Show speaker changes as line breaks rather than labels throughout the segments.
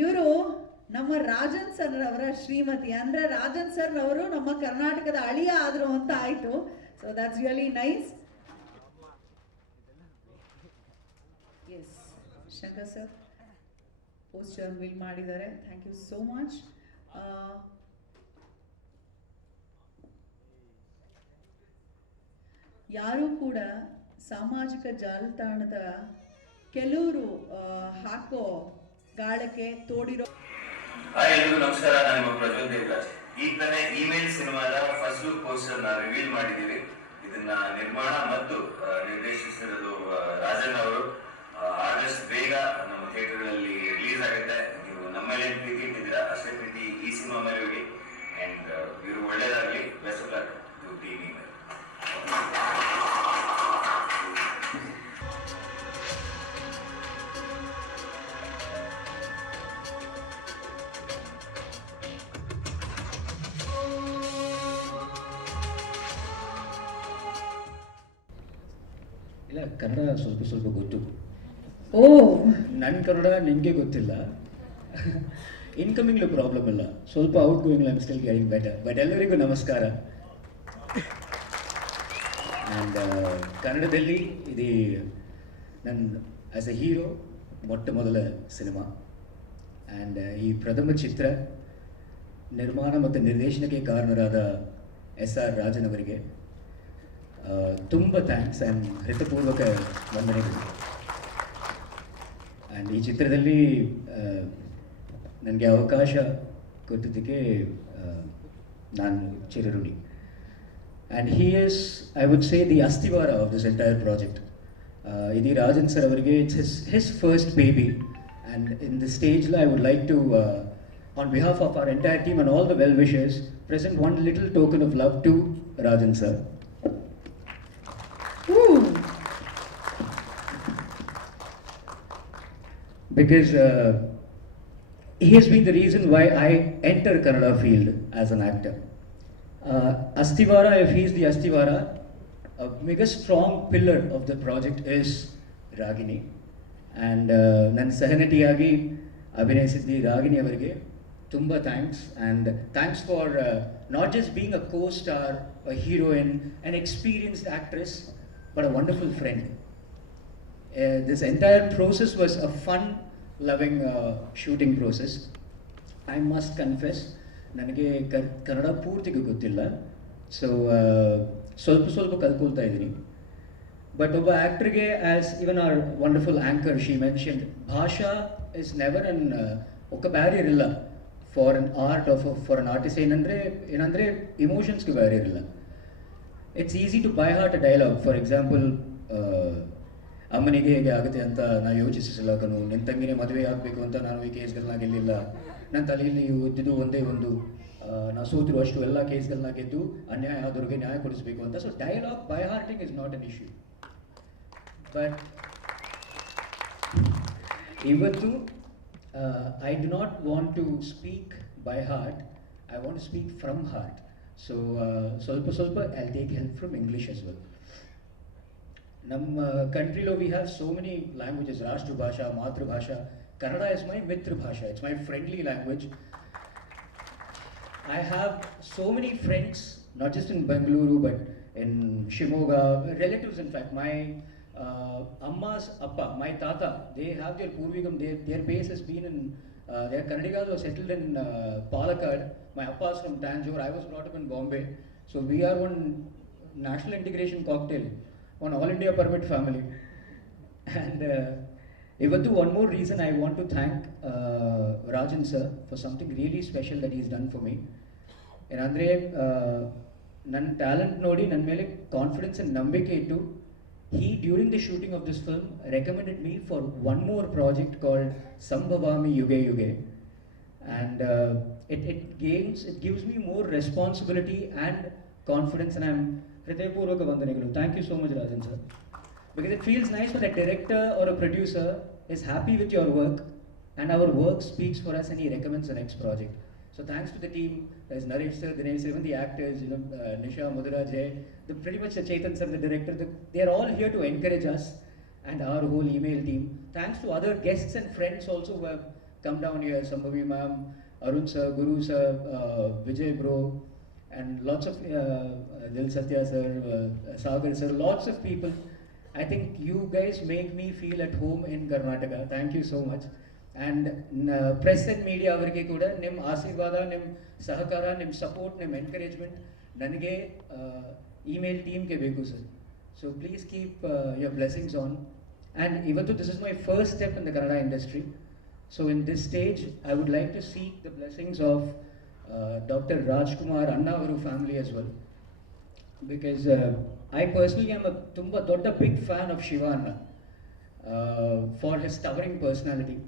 ಇವರು ನಮ್ಮ ರಾಜನ್ ಸರ್ ಅವರ ಶ್ರೀಮತಿ. ಅಂದ್ರೆ ರಾಜನ್ ಸರ್ ಅವರು ನಮ್ಮ ಕರ್ನಾಟಕದ ಅಳಿಯ ಆದ್ರು ಅಂತ ಆಯ್ತು. So that's really nice S Shankar sir poster will ಮಾಡಿದ್ದಾರೆ. ಥ್ಯಾಂಕ್ ಯು ಸೋ ಮಚ್ ಯಾರು ಕೂಡ ಸಾಮಾಜಿಕ ಜಾಲತಾಣದ ಕೆಲವರು ಹಾಕೋ ಗಾಳಕ್ಕೆ ತೋಡಿರೋ
ಹಾಯ್ ಎಲ್ರಿಗೂ ನಮಸ್ಕಾರ, ನಾನು ಪ್ರಜ್ವಲ್ ದೇವರಾಜ್. ತಾನೇ ಇಮೇಲ್ ಸಿನಿಮಾದ ಫಸ್ಟ್ ಲುಕ್ ಪೋಸ್ಟರ್ನ ರಿವೀಲ್ ಮಾಡಿದ್ದೀವಿ. ಇದನ್ನ ನಿರ್ಮಾಣ ಮತ್ತು ನಿರ್ದೇಶಿಸಿರೋದು ರಾಜನ್ ಅವರು. ಆದಷ್ಟು ಬೇಗ ನಮ್ಮ ಥಿಯೇಟರ್ಗಳಲ್ಲಿ ರಿಲೀಸ್ ಆಗುತ್ತೆ. ನೀವು ನಮ್ಮ ಮೇಲೆ ಏನ್ ಪ್ರೀತಿ ಇಟ್ಟಿದ್ದೀರಾ? ಅಷ್ಟೇ ಪ್ರೀತಿ ಈ ಸಿನಿಮಾ ಮೇಲೆ ಹೋಗಿ ಅಂಡ್ ಇವರು ಒಳ್ಳೇದಾಗಲಿ. ಬೆಸ್ಟ್ ಲಕ್ ಟು ಟೀಮ್
ಇಲ್ಲ ಕನ್ನಡ ಸ್ವಲ್ಪ ಸ್ವಲ್ಪ ಗೊತ್ತು.
ಓ.
ನನ್ನ ಕನ್ನಡ ನಿಮಗೆ ಗೊತ್ತಿಲ್ಲ. ಇನ್ಕಮಿಂಗ್ಲು ಪ್ರಾಬ್ಲಮ್ ಇಲ್ಲ ಸ್ವಲ್ಪ outgoing I'm still getting better but ಎಲ್ಲರಿಗೂ ನಮಸ್ಕಾರ. ಆ್ಯಂಡ್ ಕನ್ನಡದಲ್ಲಿ ಇದು ನನ್ನ ಆ್ಯಸ್ ಎ ಹೀರೋ ಮೊಟ್ಟ ಮೊದಲ ಸಿನಿಮಾ. ಆ್ಯಂಡ್ ಈ ಪ್ರಥಮ ಚಿತ್ರ ನಿರ್ಮಾಣ ಮತ್ತು ನಿರ್ದೇಶನಕ್ಕೆ ಕಾರಣರಾದ ಎಸ್ ಆರ್ ರಾಜನ್ ಅವರಿಗೆ. ತುಂಬ ಥ್ಯಾಂಕ್ಸ್ ಆ್ಯಂಡ್ ಹೃತಪೂರ್ವಕ ವಂದನೆಗಳು. ಆ್ಯಂಡ್ ಈ ಚಿತ್ರದಲ್ಲಿ ನನಗೆ ಅವಕಾಶ ಕೊಟ್ಟಿದ್ದಕ್ಕೆ ನಾನು ಚಿರಋಣಿ. And he is I would say the ಅಸ್ತಿವಾರ of this entire project ಇದೀ ರಾಜನ್ ಸರ್ ಅವರಿಗೆ it's his his first baby and in the ಸ್ಟೇಜ್లో I would like to on behalf of our entire team and all the well wishes present one little token of love to Rajan sir because uh, he has been the reason why I enter Kannada field as an actor. Uh, Astivara, if he is the Astivara, a mega strong pillar of the project is Ragini. And ನನ್ನ ಸಹನಟಿಯಾಗಿ ಅಭಿನಯಿಸಿದ್ದಿ ರಾಗಿಣಿ ಅವರಿಗೆ ತುಂಬ thanks and thanks for not just being a co star a heroine an experienced actress but a wonderful friend Uh, this entire process was a fun loving shooting process I must confess ನನಗೆ ಕನ್ನಡ ಪೂರ್ತಿಗೂ ಗೊತ್ತಿಲ್ಲ. So ಸ್ವಲ್ಪ ಸ್ವಲ್ಪ ಕಲ್ತ್ಕೊಳ್ತಾ ಇದ್ದೀನಿ. But ಒಬ್ಬ ಆ್ಯಕ್ಟ್ರಿಗೆ as even are wonderful anchor she mention ಭಾಷಾ is never an ಒಕ್ಕ barrier ಇಲ್ಲ for an art of for an artist ಏನಂದರೆ ಏನಂದರೆ ಇಮೋಷನ್ಸ್ಗೆ ಬ್ಯಾರಿಯರ್ ಇಲ್ಲ. It's easy to by heart a dialogue for example ಅಮ್ಮನಿಗೆ ಹೇಗೆ ಆಗುತ್ತೆ ಅಂತ ನಾನು ಯೋಚಿಸಿಲ್ಲ ಕಣು ನಿನ್ನ ತಂಗಿನೇ ಮದುವೆ ಆಗಬೇಕು ಅಂತ ನಾನು ಈ ಕೇಸ್ಗಳನ್ನ ಗೆಲ್ಲಿಲ್ಲ. ನನ್ನ ತಲೆಯಲ್ಲಿ ಓದಿದ್ದು ಒಂದೇ ಒಂದು ನಾ ಸೋತಿರು ಅಷ್ಟು ಎಲ್ಲ ಕೇಸ್ಗಳನ್ನ ಗೆದ್ದು ಅನ್ಯಾಯ ಆದವ್ರಿಗೆ ನ್ಯಾಯ ಕೊಡಿಸಬೇಕು ಅಂತ. So dialogue by hearting is not an issue but ಇವತ್ತು I do not want to speak by heart I want speak from heart so ಸ್ವಲ್ಪ ಸ್ವಲ್ಪ I take help from English as well ನಮ್ಮ ಕಂಟ್ರಿಲೋ we have so many languages ರಾಷ್ಟ್ರಭಾಷಾ ಮಾತೃಭಾಷಾ Kannada is my ಮಿತ್ರ ಭಾಷಾ it's my friendly language I have so many friends not just in Bengaluru but in Shivamogga relatives in fact my ಅಮ್ಮಾಸ್ ಅಪ್ಪ my ತಾತ they have their ಪೂರ್ವಿಕಮ್ their their base is been in their Kannadigas was settled in Palakkad my ಅಪ್ಪಾಸ್ from Tanjore I was brought up in Bombay so we are one national integration cocktail one national integration cocktail, one all India permit family. And uh, Ivattu, one more reason I want to thank uh, Rajan sir for something really special that he's done for me. ಏನಂದರೆ ನನ್ನ talent ನೋಡಿ ನನ್ನ ಮೇಲೆ confidence and ನಂಬಿಕೆ ಇಟ್ಟು he during the shooting of this film recommended me for one more project called Sambhavami Yuge Yuge and uh, it, it gains it gives me more responsibility and confidence and i'm hridayapurvaka vandanegulu thank you so much rajan sir. Because it feels nice when a director or a producer is happy with your work and our work speaks for us and he recommends the next project. So thanks to the team there's naresh sir dinesh sir, even the actors you know uh, nisha mudra jay the pretty much the chetan sir the director the, they are all here to encourage us and our whole email team. Thanks to other guests and friends also who have come down here, Sambhavi ma'am, Arun sir, Guru sir, uh, Vijay bro, and lots of uh, Dil Satya sir, uh, Sagar sir, lots of people. I think you guys make me feel at home in Karnataka. Thank you so much. And press and media ಅವರಿಗೆ ಕೂಡ ನಿಮ್ಮ ಆಶೀರ್ವಾದ ನಿಮ್ಮ ಸಹಕಾರ ನಿಮ್ಮ support ನಿಮ್ಮ encouragement ನನಗೆ email ಟೀಮ್ಗೆ ಬೇಕು sir so please keep your blessings on and ಇವತ್ತು this is my first step in the Kannada industry so in this stage I would like to seek the blessings of Uh, Dr. Rajkumar Anna Anavaru family as well. Because uh, I personally am a tumba dodda big fan of Shiva uh, for his towering personality.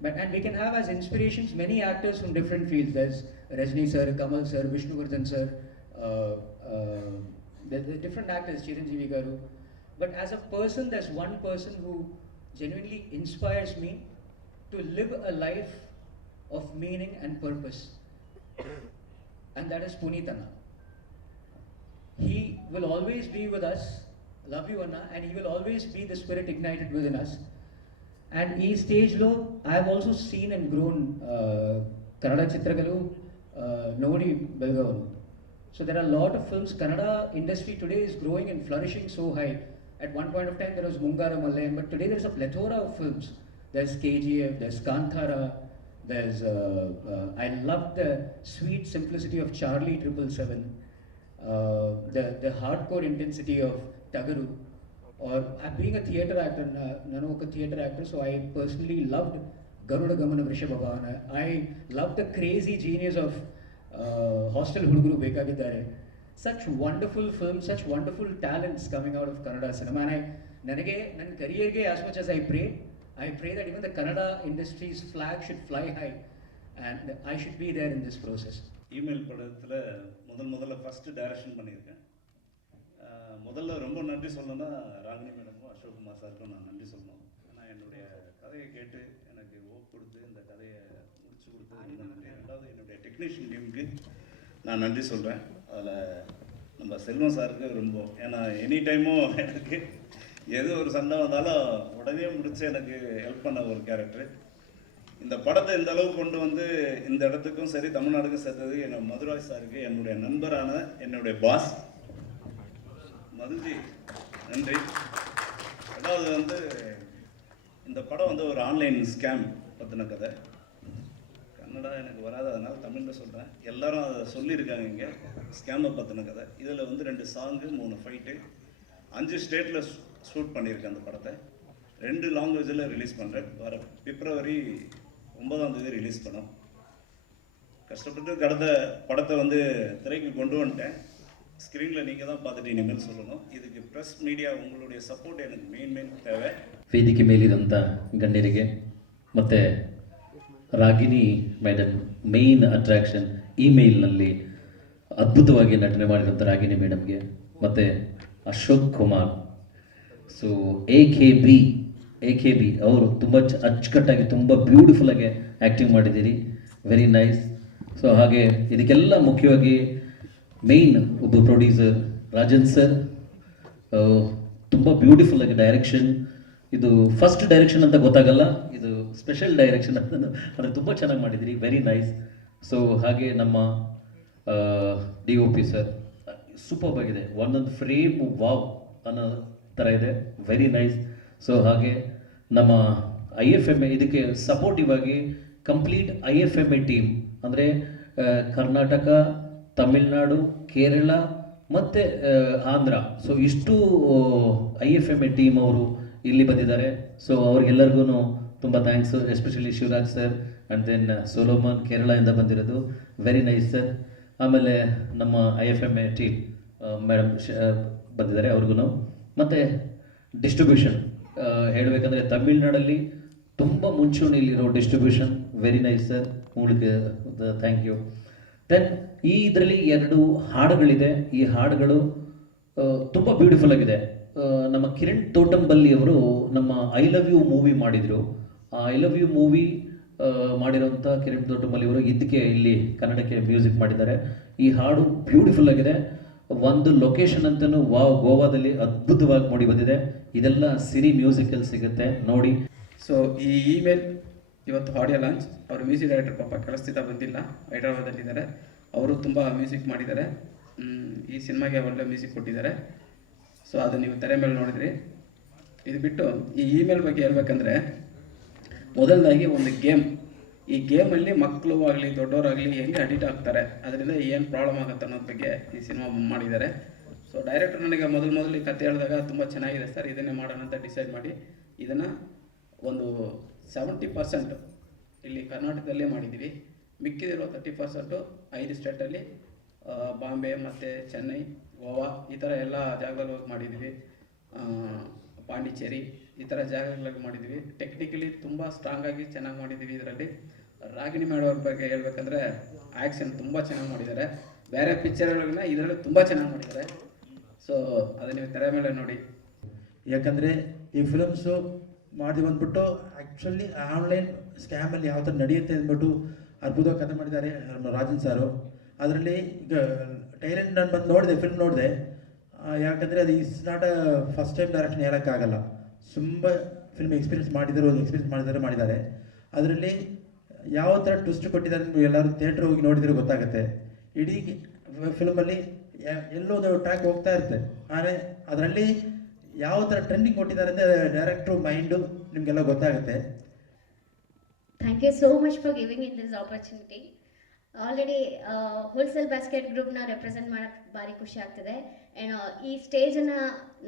But and we can have as inspirations many actors from different fields. There's Rajni sir, Kamal sir, Vishnugardhan sir, uh, uh, the, the different actors, Chiranjeevi Garu. But as a person, there's one person who genuinely inspires me to live a life of meaning and purpose and that is Puneet Anna. He will always be with us. Love you, Anna. And he will always be the spirit ignited within us. And ಈ stage ಲೋ I have also seen and grown. Uh, Kannada chitragalu, uh, nobody belgaon. So there are a lot of films. Kannada industry today is growing and flourishing so high. At one point of time there was Mungara Malayam, but today there's a plethora of films. There's KGF, there's Kanthara. there's, uh, uh, I love the sweet simplicity of Charlie Triple Seven, uh, the, the hardcore intensity of Tagaru, or uh, being a theatre actor, na- ನಾನು ఒక theatre actor, so I personally loved Garuda Gamana Vrishabhavana. I loved the crazy genius of uh, Hostel Huduguru ಬೇಕಾಗಿದ್ದಾರೆ such wonderful films, such wonderful talents coming out of Kannada cinema. And I, ನನಗೆ ನನ್ನ ಕರಿಯರ್ಗೆ as much as I pray, I pray that even the Kannada industry's flag should fly high and I should be there in this process.
Email படத்தில் முதல் முதல்ல first direction பண்ணியிருக்கேன். முதல்ல ரொம்ப நன்றி சொல்லணும்னா ராகினி மேடமும் அசோக்குமார் சாருக்கும் நான் நன்றி சொல்லணும். ஏன்னா என்னுடைய கதையை கேட்டு எனக்கு ஓப் கொடுத்து இந்த கதையை முடிச்சு கொடுத்தது ரொம்ப நன்றி. ரெண்டாவது என்னுடைய டெக்னீஷியன் டீமுக்கு நான் நன்றி சொல்கிறேன் அதில் நம்ம செல்வம் சாருக்கு ரொம்ப ஏன்னா எனி டைமும் எனக்கு எது ஒரு சண்டை வந்தாலும் உடனே முடிச்சு எனக்கு ஹெல்ப் பண்ண ஒரு கேரக்டர் இந்த படத்தை இந்த அளவுக்கு கொண்டு வந்து இந்த இடத்துக்கும் சரி தமிழ்நாடுக்கும் சேர்த்தது என்னோட மதுராஜ் சாருக்கு என்னுடைய நண்பரான என்னுடைய பாஸ் மதுஜி நன்றி. ரெண்டாவது வந்து இந்த படம் வந்து ஒரு ஆன்லைன் ஸ்கேம் பற்றின கதை. கன்னடா எனக்கு வராது அதனால் தமிழில் சொல்கிறேன் எல்லாரும் அதை சொல்லியிருக்காங்க இங்கே ஸ்கேமை பற்றின கதை. இதில் வந்து ரெண்டு சாங்கு மூணு ஃபைட்டு அஞ்சு ஸ்டேட்டில் ஷூட் பண்ணியிருக்கேன் அந்த படத்தை ரெண்டு லாங்குவேஜில் ரிலீஸ் பண்ணுறேன் வர பிப்ரவரி ஒன்பதாம் தேதி ரிலீஸ் பண்ணோம் கஷ்டப்பட்டு கடந்த படத்தை வந்து திரைக்கு கொண்டு வந்துட்டேன் ஸ்க்ரீனில் நீங்கள் தான் பார்த்துட்டு இனிமேல் சொல்லணும் இதுக்கு ப்ரெஸ் மீடியா உங்களுடைய சப்போர்ட் எனக்கு மெயின் மெயின் தேவை
ವೇದಿಕೆ ಮೇಲಿರೋಂಥ ಗಣ್ಯರಿಗೆ ಮತ್ತು ರಾಗಿಣಿ ಮೇಡಮ್ ಮೇಯ್ನ್ ಅಟ್ರಾಕ್ಷನ್ ಇಮೇಲ್ನಲ್ಲಿ ಅದ್ಭುತವಾಗಿ ನಟನೆ ಮಾಡಿರೋಂಥ ರಾಗಿಣಿ ಮೇಡಮ್ಗೆ ಮತ್ತು Ashok Kumar so A K B A K B ಅವರು ತುಂಬ ಅಚ್ಚುಕಟ್ಟಾಗಿ ತುಂಬ ಬ್ಯೂಟಿಫುಲ್ಲಾಗಿ ಆ್ಯಕ್ಟಿಂಗ್ ಮಾಡಿದ್ದೀರಿ. ವೆರಿ ನೈಸ್ ಸೊ ಹಾಗೆ ಇದಕ್ಕೆಲ್ಲ ಮುಖ್ಯವಾಗಿ ಮೇಯ್ನ್ ಒಬ್ಬ ಪ್ರೊಡ್ಯೂಸರ್ ರಾಜನ್ ಸರ್ ತುಂಬ ಬ್ಯೂಟಿಫುಲ್ ಆಗಿ ಡೈರೆಕ್ಷನ್ ಇದು ಫಸ್ಟ್ ಡೈರೆಕ್ಷನ್ ಅಂತ ಗೊತ್ತಾಗಲ್ಲ. ಇದು ಸ್ಪೆಷಲ್ ಡೈರೆಕ್ಷನ್ ಅಂತ ಅಂದರೆ ತುಂಬ ಚೆನ್ನಾಗಿ ಮಾಡಿದಿರಿ ವೆರಿ ನೈಸ್ ಸೊ ಹಾಗೆ ನಮ್ಮ D O P sir super ಆಗಿದೆ. ಒಂದೊಂದು ಫ್ರೇಮ್ ವಾವ್ ಅನ್ನೋ ಥರ ಇದೆ. ವೆರಿ ನೈಸ್ ಸೊ ಹಾಗೆ ನಮ್ಮ ಐ ಎಫ್ ಎಂ ಎ ಇದಕ್ಕೆ ಸಪೋರ್ಟಿವ್ ಆಗಿ complete I F M A team ಅಂದರೆ ಕರ್ನಾಟಕ, ತಮಿಳ್ನಾಡು, ಕೇರಳ ಮತ್ತು ಆಂಧ್ರ. ಸೊ ಇಷ್ಟು I F M A team ಅವರು ಇಲ್ಲಿ ಬಂದಿದ್ದಾರೆ. ಸೊ ಅವ್ರಿಗೆಲ್ಲರಿಗೂ ತುಂಬ thanks especially Shivaraj sir and then Solomon ಕೇರಳದಿಂದ ಬಂದಿರೋದು. ವೆರಿ ನೈಸ್ ಸರ್ ಆಮೇಲೆ ನಮ್ಮ I F M A team madam ಬಂದಿದ್ದಾರೆ ಅವ್ರಿಗೂ ಮತ್ತು ಡಿಸ್ಟ್ರಿಬ್ಯೂಷನ್ ಹೇಳಬೇಕಂದ್ರೆ ತಮಿಳ್ನಾಡಲ್ಲಿ ತುಂಬ ಮುಂಚೂಣಿಯಲ್ಲಿರೋ ಡಿಸ್ಟ್ರಿಬ್ಯೂಷನ್ ವೆರಿ ನೈಸ್ ಸರ್ ಮೂಲಕ ಥ್ಯಾಂಕ್ ಯು ದೆನ್ ಈ ಇದರಲ್ಲಿ ಎರಡು ಹಾಡುಗಳಿದೆ. ಈ ಹಾಡುಗಳು ತುಂಬ ಬ್ಯೂಟಿಫುಲ್ ಆಗಿದೆ. ನಮ್ಮ ಕಿರಣ್ ತೋಟಂಬಲ್ಲಿ ಅವರು ನಮ್ಮ ಐ ಲವ್ ಯು ಮೂವಿ ಮಾಡಿದರು. ಆ ಐ ಲವ್ ಯು ಮೂವಿ ಮಾಡಿರೋಂಥ ಕಿರಣ್ ದೊಡ್ಡ ಮಲ್ಲಿಯವರು ಇದಕ್ಕೆ ಇಲ್ಲಿ ಕನ್ನಡಕ್ಕೆ ಮ್ಯೂಸಿಕ್ ಮಾಡಿದ್ದಾರೆ. ಈ ಹಾಡು ಬ್ಯೂಟಿಫುಲ್ ಆಗಿದೆ. ಒಂದು ಲೊಕೇಶನ್ ಅಂತಲೂ ವಾವ್, ಗೋವಾದಲ್ಲಿ ಅದ್ಭುತವಾಗಿ ಮೂಡಿ ಬಂದಿದೆ. ಇದೆಲ್ಲ ಸಿರಿ ಮ್ಯೂಸಿಕಲ್ಲಿ ಸಿಗುತ್ತೆ. ನೋಡಿ.
ಸೊ ಈ ಇಮೇಲ್ ಇವತ್ತು ಆಡಿಯೋ ಲಾಂಚ್ ಅವರು ಮ್ಯೂಸಿಕ್ ಡೈರೆಕ್ಟರ್ ಪಾಪ ಕಳಿಸ್ತಿದ್ದ ಬಂದಿಲ್ಲ. ಹೈದರಾಬಾದಲ್ಲಿದ್ದಾರೆ. ಅವರು ತುಂಬ ಮ್ಯೂಸಿಕ್ ಮಾಡಿದ್ದಾರೆ. ಈ ಸಿನಿಮಾಗೆ ಒಳ್ಳೆ ಮ್ಯೂಸಿಕ್ ಕೊಟ್ಟಿದ್ದಾರೆ. ಸೊ ಅದು ನೀವು ತೆರೆ ಮೇಲೆ ನೋಡಿದ್ರಿ. ಇದು ಬಿಟ್ಟು ಈ ಇಮೇಲ್ ಬಗ್ಗೆ ಹೇಳ್ಬೇಕಂದ್ರೆ, ಮೊದಲದಾಗಿ ಒಂದು ಗೇಮ್ ಈ ಗೇಮಲ್ಲಿ ಮಕ್ಕಳು ಆಗಲಿ ದೊಡ್ಡವರಾಗಲಿ ಹೆಂಗೆ ಅಡಿಟ್ ಆಗ್ತಾರೆ, ಅದರಿಂದ ಏನು ಪ್ರಾಬ್ಲಮ್ ಆಗುತ್ತೆ ಅನ್ನೋದ್ರ ಬಗ್ಗೆ ಈ ಸಿನಿಮಾ ಮಾಡಿದ್ದಾರೆ. ಸೊ ಡೈರೆಕ್ಟರ್ ನನಗೆ ಮೊದಲು ಮೊದಲು ಕತೆ ಹೇಳಿದಾಗ ತುಂಬ ಚೆನ್ನಾಗಿದೆ ಸರ್, ಇದನ್ನೇ ಮಾಡೋಣ ಅಂತ ಡಿಸೈಡ್ ಮಾಡಿ, ಇದನ್ನು ಒಂದು ಸೆವೆಂಟಿ ಪರ್ಸೆಂಟ್ ಇಲ್ಲಿ ಕರ್ನಾಟಕದಲ್ಲೇ ಮಾಡಿದ್ದೀವಿ. ಮಿಕ್ಕಿದಿರೋ ತರ್ಟಿ ಪರ್ಸೆಂಟು ಐದು ಸ್ಟೇಟಲ್ಲಿ ಬಾಂಬೆ ಮತ್ತು ಚೆನ್ನೈ, ಗೋವಾ, ಈ ಥರ ಎಲ್ಲ ಜಾಗದಲ್ಲಿ ಹೋಗಿ ಮಾಡಿದ್ದೀವಿ. ಪಾಂಡಿಚೇರಿ ಈ ಥರ ಜಾಗಗಳಲ್ಲಿ ಮಾಡಿದ್ದೀವಿ ಟೆಕ್ನಿಕಲಿ ತುಂಬ ಸ್ಟ್ರಾಂಗಾಗಿ ಚೆನ್ನಾಗಿ ಮಾಡಿದ್ದೀವಿ ಇದರಲ್ಲಿ. ರಾಗಿಣಿ ಮಾಡೋರ ಬಗ್ಗೆ ಹೇಳ್ಬೇಕಂದ್ರೆ ಆ್ಯಕ್ಷನ್ ತುಂಬ ಚೆನ್ನಾಗಿ ಮಾಡಿದ್ದಾರೆ. ಬೇರೆ ಪಿಕ್ಚರ್ಗಳನ್ನ ಇದರಲ್ಲಿ ತುಂಬ ಚೆನ್ನಾಗಿ ಮಾಡಿದ್ದಾರೆ. ಸೊ ಅದನ್ನ ನೀವು ತೆರೆ ಮೇಲೆ ನೋಡಿ.
ಯಾಕಂದರೆ ಈ ಫಿಲಮ್ಸು ಮಾಡಿ ಬಂದ್ಬಿಟ್ಟು ಆ್ಯಕ್ಚುಲಿ ಆನ್ಲೈನ್ ಸ್ಕ್ಯಾಮಲ್ಲಿ ಯಾವ ಥರ ನಡೆಯುತ್ತೆ ಅಂದ್ಬಿಟ್ಟು ಅದ್ಭುತವಾಗಿ ಕಥೆ ಮಾಡಿದ್ದಾರೆ ನಮ್ಮ ರಾಜನ್ ಸಾರು ಅದರಲ್ಲಿ ಈಗ ಟೈಲೆಂಟ್ ನಾನು ಬಂದು ನೋಡಿದೆ ಫಿಲ್ಮ್ ನೋಡಿದೆ. ಯಾಕಂದರೆ ಅದು is not a first time direction ಹೇಳೋಕ್ಕಾಗಲ್ಲ. ತುಂಬ ಫಿಲ್ಮ್ ಎಕ್ಸ್ಪೀರಿಯನ್ಸ್ ಮಾಡಿದರು ಎಕ್ಸ್ಪೀರಿಯನ್ಸ್ ಮಾಡಿದರೆ, ಮಾಡಿದ್ದಾರೆ. ಅದರಲ್ಲಿ ಯಾವ ಥರ ಟ್ವಿಸ್ಟ್ ಕೊಟ್ಟಿದ್ದಾರೆ ನೀವು ಎಲ್ಲರೂ ಥಿಯೇಟ್ರ್ ಹೋಗಿ ನೋಡಿದರೆ ಗೊತ್ತಾಗುತ್ತೆ. ಇಡೀ ಫಿಲ್ಮಲ್ಲಿ ಎಲ್ಲೋ ಒಂದು ಟ್ರ್ಯಾಕ್ ಹೋಗ್ತಾ ಇರುತ್ತೆ. ಆದರೆ ಅದರಲ್ಲಿ ಯಾವ ಥರ ಟ್ರೆಂಡಿಂಗ್ ಕೊಟ್ಟಿದ್ದಾರೆ ಅಂದರೆ ಡೈರೆಕ್ಟ್ರು ಮೈಂಡು ನಿಮಗೆಲ್ಲ ಗೊತ್ತಾಗುತ್ತೆ.
Thank you so much for giving in this opportunity already wholesale basket ಗ್ರೂಪ್ನ ರೆಪ್ರೆಸೆಂಟ್ ಮಾಡೋಕ್ಕೆ ಭಾರಿ ಖುಷಿ ಆಗ್ತಿದೆ. ಆ್ಯಂಡ್ ಈ ಸ್ಟೇಜನ್ನು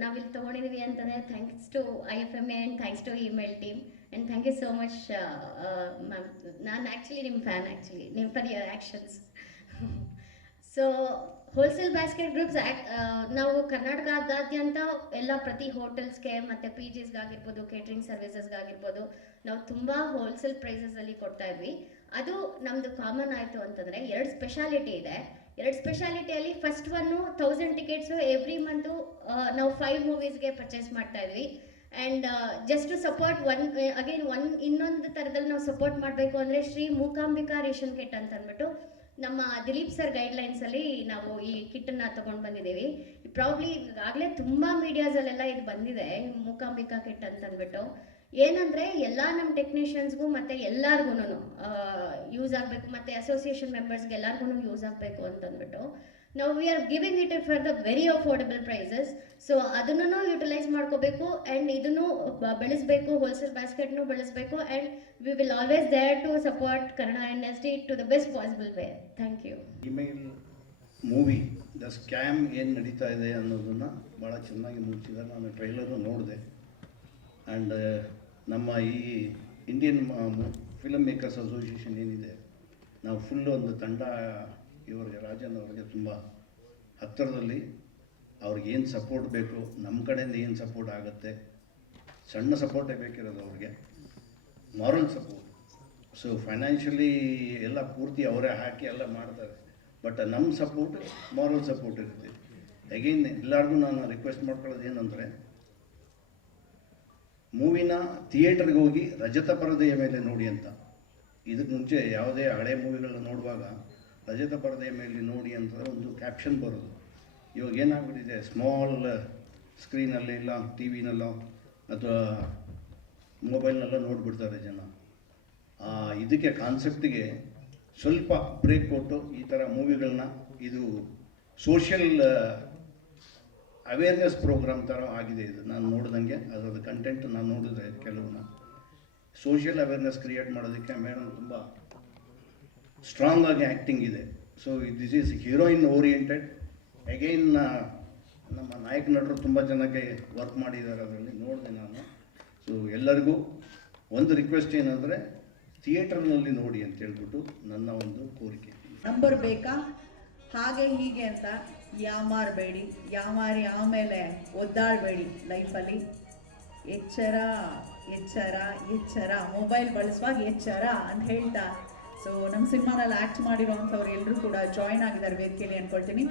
ನಾವಿಲ್ಲಿ ತೊಗೊಂಡಿದ್ದೀವಿ ಅಂತಂದರೆ thanks to I F M A and thanks to email team and thank you so much ma'am ನಾನು ಆ್ಯಕ್ಚುಲಿ ನಿಮ್ಮ ಫ್ಯಾನ್ ಆ್ಯಕ್ಚುಲಿ ನಿಮ್ಮ for your actions so wholesale basket groups ನಾವು ಕರ್ನಾಟಕದಾದ್ಯಂತ ಎಲ್ಲ ಪ್ರತಿ ಹೋಟೆಲ್ಸ್ಗೆ ಮತ್ತು ಪಿ ಜಿಸ್ಗಾಗಿರ್ಬೋದು ಕೇಟ್ರಿಂಗ್ ಸರ್ವಿಸಸ್ಗಾಗಿರ್ಬೋದು ನಾವು ತುಂಬ ಹೋಲ್ಸೇಲ್ ಪ್ರೈಸಸಲ್ಲಿ ಕೊಡ್ತಾ ಇದ್ವಿ. ಅದು ನಮ್ಮದು ಕಾಮನ್ ಆಯಿತು ಅಂತಂದರೆ ಎರಡು ಸ್ಪೆಷಾಲಿಟಿ ಇದೆ. ಎರಡು ಸ್ಪೆಷಾಲಿಟಿಯಲ್ಲಿ first one thousand tickets every month ನಾವು ಫೈವ್ ಮೂವೀಸ್ಗೆ ಪರ್ಚೇಸ್ ಮಾಡ್ತಾ ಇದ್ವಿ. And just support one again one ಇನ್ನೊಂದು ಥರದಲ್ಲಿ ನಾವು ಸಪೋರ್ಟ್ ಮಾಡಬೇಕು ಅಂದರೆ ಶ್ರೀ ಮೂಕಾಂಬಿಕಾ ರೇಷನ್ ಕಿಟ್ ಅಂತ ಅಂದ್ಬಿಟ್ಟು ನಮ್ಮ ದಿಲೀಪ್ ಸರ್ ಗೈಡ್ಲೈನ್ಸಲ್ಲಿ ನಾವು ಈ ಕಿಟ್ಟನ್ನು ತೊಗೊಂಡು ಬಂದಿದ್ದೀವಿ. ಪ್ರಾಬ್ಲಿ ಈಗಾಗಲೇ ತುಂಬ ಮೀಡಿಯಾಸಲ್ಲೆಲ್ಲ ಇದು ಬಂದಿದೆ, ಮೂಕಾಂಬಿಕಾ ಕಿಟ್ ಅಂತ ಅಂದ್ಬಿಟ್ಟು ಏನಂದರೆ ಎಲ್ಲ ನಮ್ಮ ಟೆಕ್ನಿಷಿಯನ್ಸ್ಗೂ ಮತ್ತು ಎಲ್ಲರಿಗೂ ಯೂಸ್ ಆಗಬೇಕು, ಮತ್ತು ಅಸೋಸಿಯೇಷನ್ ಮೆಂಬರ್ಸ್ಗೆ ಎಲ್ಲಾರ್ಗುನು ಯೂಸ್ ಆಗಬೇಕು ಅಂತಂದ್ಬಿಟ್ಟು, ನಾವು we are giving it for the very affordable prices so ಅದನ್ನು ಯುಟಿಲೈಸ್ ಮಾಡ್ಕೋಬೇಕು ಆ್ಯಂಡ್ ಇದನ್ನು ಬೆಳೆಸಬೇಕು ಹೋಲ್ಸೇಲ್ ಬ್ಯಾಸ್ಕೆಟ್ನು ಬೆಳೆಸಬೇಕು and we will always there to support Kannada industry to the best possible way thank you
email movie the scam ಏನು ನಡೀತಾ ಇದೆ ಅನ್ನೋದನ್ನು ಭಾಳ ಚೆನ್ನಾಗಿ ಮುಗಿಸಿದ್ದಾರೆ ನಾನು ಟ್ರೈಲರು ನೋಡಿದೆ. ಆ್ಯಂಡ್ ನಮ್ಮ ಈ ಇಂಡಿಯನ್ ಫಿಲಮ್ ಮೇಕರ್ಸ್ ಅಸೋಸಿಯೇಷನ್ ಏನಿದೆ, ನಾವು ಫುಲ್ ಒಂದು ತಂಡ, ಇವರಿಗೆ, ರಾಜನ್ ಅವರಿಗೆ ತುಂಬ ಹತ್ತಿರದಲ್ಲಿ ಅವ್ರಿಗೆ ಏನು ಸಪೋರ್ಟ್ ಬೇಕು ನಮ್ಮ ಕಡೆಯಿಂದ ಏನು ಸಪೋರ್ಟ್ ಆಗುತ್ತೆ, ಸಣ್ಣ ಸಪೋರ್ಟೇ ಬೇಕಿರೋದು ಅವ್ರಿಗೆ ಮಾರಲ್ ಸಪೋರ್ಟ್ ಸೊ ಫೈನಾನ್ಷಿಯಲಿ ಎಲ್ಲ ಪೂರ್ತಿ ಅವರೇ ಹಾಕಿ ಎಲ್ಲ ಮಾಡ್ತಾರೆ. ಬಟ್ ನಮ್ಮ ಸಪೋರ್ಟ್ ಮಾರಲ್ ಸಪೋರ್ಟ್ ಇರುತ್ತೆ. ಅಗೇನ್ ಎಲ್ಲರಿಗೂ ನಾನು ರಿಕ್ವೆಸ್ಟ್ ಮಾಡ್ಕೊಳ್ಳೋದು ಏನಂದರೆ ಮೂವಿನ ಥಿಯೇಟರ್ಗೆ ಹೋಗಿ ರಜತ ಪರದೆಯ ಮೇಲೆ ನೋಡಿ ಅಂತ. ಇದಕ್ಕೆ ಮುಂಚೆ ಯಾವುದೇ ಹಳೆ ಮೂವಿಗಳನ್ನ ನೋಡುವಾಗ ರಜತ ಪರದೆಯ ಮೇಲೆ ನೋಡಿ ಅಂತ ಒಂದು ಕ್ಯಾಪ್ಷನ್ ಬರೋದು. ಇವಾಗ ಏನಾಗ್ಬಿಟ್ಟಿದೆ? ಸ್ಮಾಲ್ ಸ್ಕ್ರೀನಲ್ಲಿ ಇಲ್ಲ ಟಿ ವಿನಲ್ಲೋ ಅಥವಾ ಮೊಬೈಲ್ನೆಲ್ಲ ನೋಡಿಬಿಡ್ತಾರೆ ಜನ. ಇದಕ್ಕೆ ಕಾನ್ಸೆಪ್ಟಿಗೆ ಸ್ವಲ್ಪ ಬ್ರೇಕ್ ಕೊಟ್ಟು ಈ ಥರ ಮೂವಿಗಳನ್ನ ಇದು ಸೋಷಿಯಲ್ ಅವೇರ್ನೆಸ್ ಪ್ರೋಗ್ರಾಮ್ ಥರ ಆಗಿದೆ ಇದು. ನಾನು ನೋಡಿದಂಗೆ ಅದರದ್ದು ಕಂಟೆಂಟ್ ನಾನು ನೋಡಿದೆ ಕೆಲವನ್ನ ಸೋಷಿಯಲ್ ಅವೇರ್ನೆಸ್ ಕ್ರಿಯೇಟ್ ಮಾಡೋದಕ್ಕೆ ಮೇಡಮ್ ತುಂಬ ಸ್ಟ್ರಾಂಗ್ ಆಗಿ ಆ್ಯಕ್ಟಿಂಗ್ ಇದೆ. So this is heroine oriented again ನಮ್ಮ ನಾಯಕ ನಟರು ತುಂಬ ಜನಕ್ಕೆ ವರ್ಕ್ ಮಾಡಿದ್ದಾರೆ ಅದರಲ್ಲಿ, ನೋಡಿದೆ ನಾನು. ಸೊ ಎಲ್ಲರಿಗೂ ಒಂದು ರಿಕ್ವೆಸ್ಟ್ ಏನಂದರೆ ಥಿಯೇಟರ್ನಲ್ಲಿ ನೋಡಿ ಅಂತ ಹೇಳ್ಬಿಟ್ಟು ನನ್ನ ಒಂದು ಕೋರಿಕೆ.
ನಂಬರ್ ಬೇಕಾ? ಹಾಗೆ ಹೀಗೆ ಅಂತ. ಯಾಮಾರಬೇಡಿ, ಯಾಮಾರಿ ಆಮೇಲೆ ಒದ್ದಾಡಬೇಡಿ ಲೈಫಲ್ಲಿ. ಎಚ್ಚರ ಎಚ್ಚರ ಎಚ್ಚರ, ಮೊಬೈಲ್ ಬಳಸುವಾಗ ಎಚ್ಚರ ಅಂತ ಹೇಳ್ತಾ. ಸೊ ನಮ್ಮ ಸಿನಿಮಾನಲ್ಲಿ ಆ್ಯಕ್ಟ್ ಮಾಡಿರೋ ಅಂಥವ್ರು ಎಲ್ಲರೂ ಕೂಡ ಜಾಯ್ನ್ ಆಗಿದ್ದಾರೆ ವೇದಿಕೆಯಲ್ಲಿ ಅನ್ಕೊಳ್ತೀನಿ